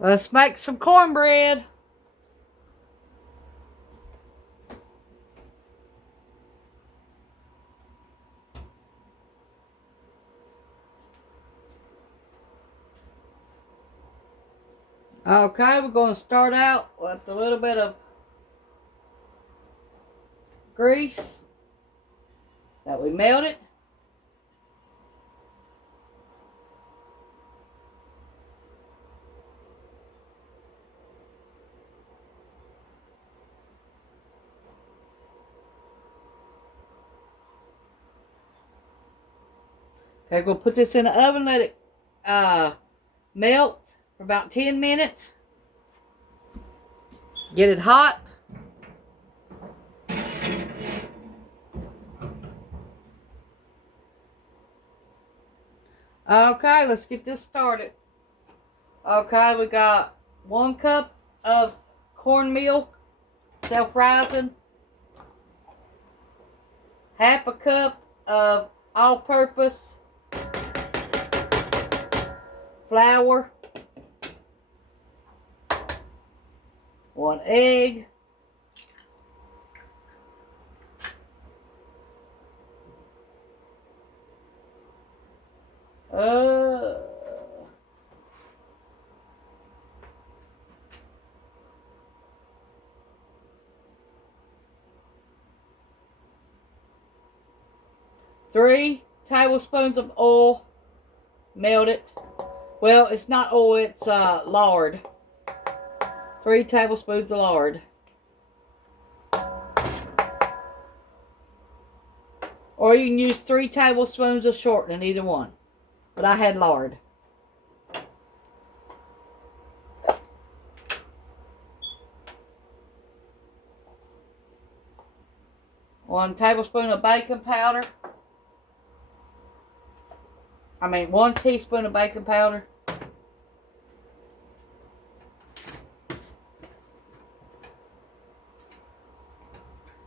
Let's make some cornbread. Okay, we're going to start out with a little bit of grease that we melted. Okay, we're going to put this in the oven, let it melt for about 10 minutes. Get it hot. Okay, let's get this started. Okay, we got 1 cup of corn milk, self-rising, half a cup of all-purpose flour, 1 egg, uh, 3 tablespoons of oil, melted. Well, it's not oil, it's lard. 3 tablespoons of lard. Or you can use 3 tablespoons of shortening, either one. But I had lard. 1 tablespoon of baking powder. 1 teaspoon of baking powder.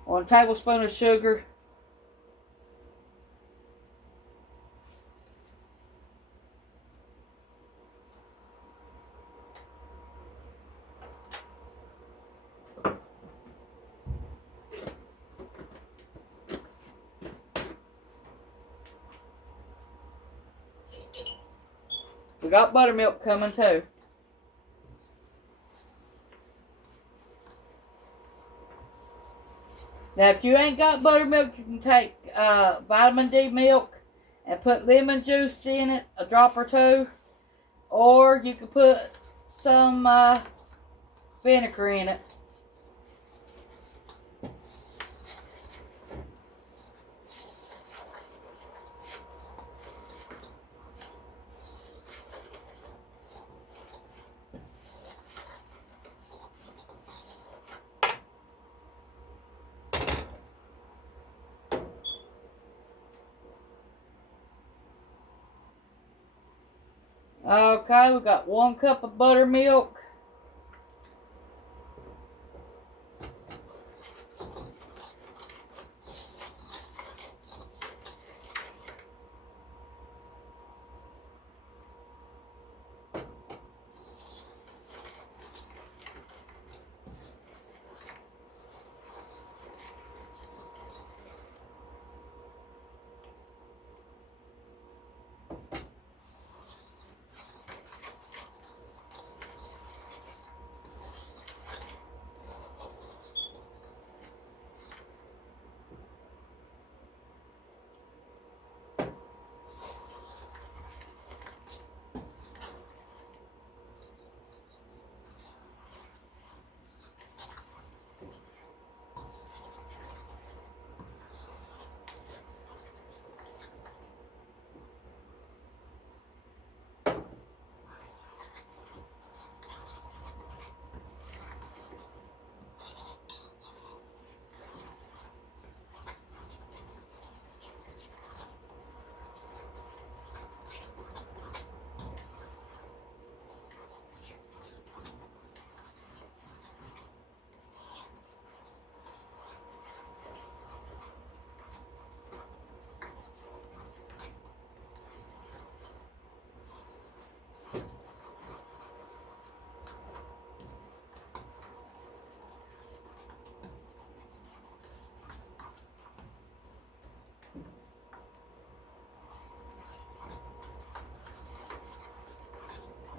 1 tablespoon of sugar. We got buttermilk coming too. Now, if you ain't got buttermilk, you can take vitamin D milk and put lemon juice in it, a drop or 2. Or you can put some vinegar in it. Okay, we got 1 cup of buttermilk.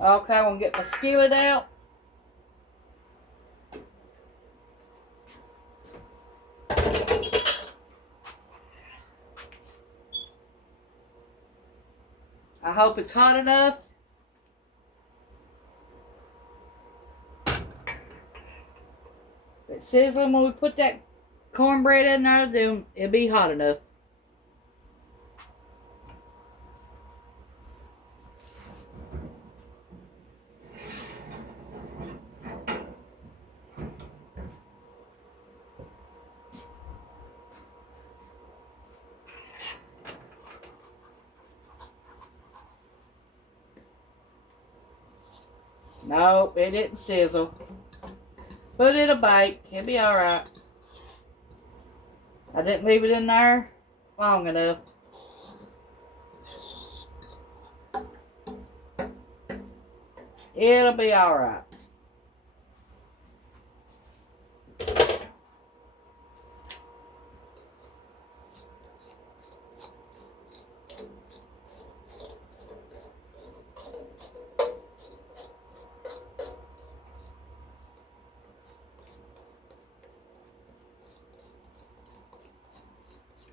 Okay, I'm going to get my skillet out. I hope it's hot enough. It's sizzling when we put that cornbread in there, then it'll be hot enough. Nope, it didn't sizzle. But it'll bake. It'll be alright. I didn't leave it in there long enough. It'll be alright.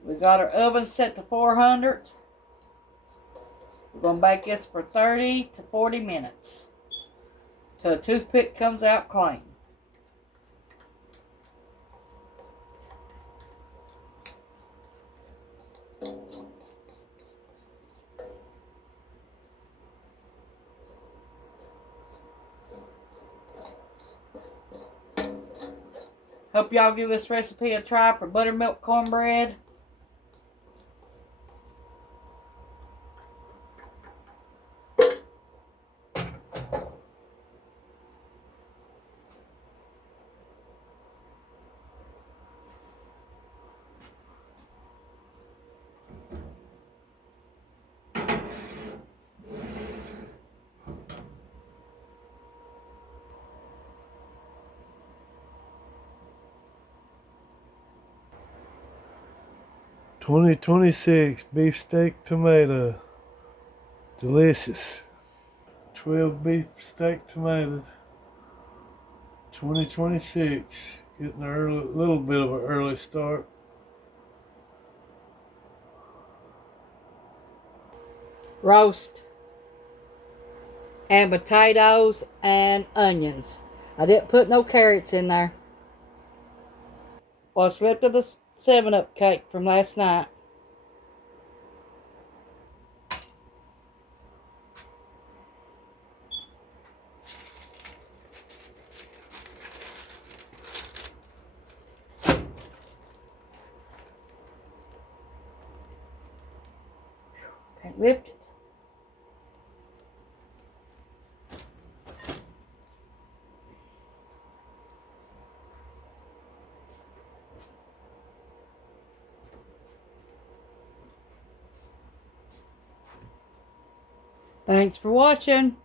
We got our oven set to 400. We're going to bake this for 30 to 40 minutes. Till the toothpick comes out clean. Hope y'all give this recipe a try for buttermilk cornbread. $20.26 beefsteak tomato. Delicious. 12 beefsteak tomatoes. $20.26. Getting a little bit of an early start. Roast. And potatoes and onions. I didn't put no carrots in there. What's left of the 7-Up cake from last night. Can't lift it. Thanks for watching.